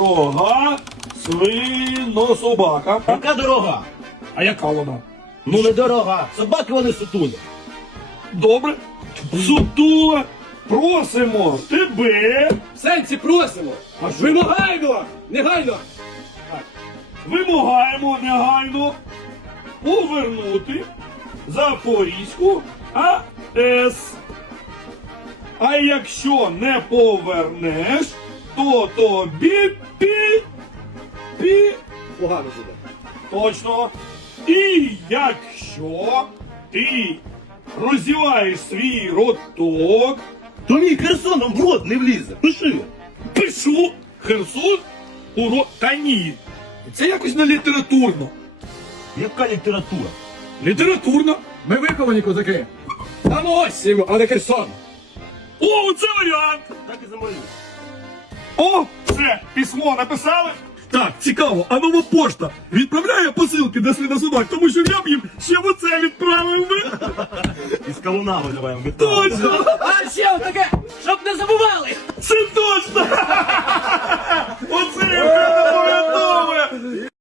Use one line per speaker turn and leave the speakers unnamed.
дорога свинособака.
Яка дорога?
А яка вона?
Ну не дорога. Собаки вони сутулі.
Добре. Сутула, просимо тебе.
В сенсі просимо. Вимагаємо! Негайно!
Вимагаємо негайно повернути Запорізьку АЕС. А якщо не повернеш, то тобі
Погано буде.
точно. І якщо ти роздіваєш свій роток,
То мій Херсоном в рот не влізе. Пиши.
пишу Херсон у рот. Та ні. Це якось не літературно.
Яка література?
Літературно.
Ми виховані козаки. А ну ось йому, а не Херсон.
О, це варіант.
Так і замалюй.
О, все, письмо написали? Так, цікаво, а нова пошта відправляє посилки до свинособак, тому що я б їм ще в оце відправив би.
Із кавуна виливаємо.
Точно!
А ще таке, щоб не забували!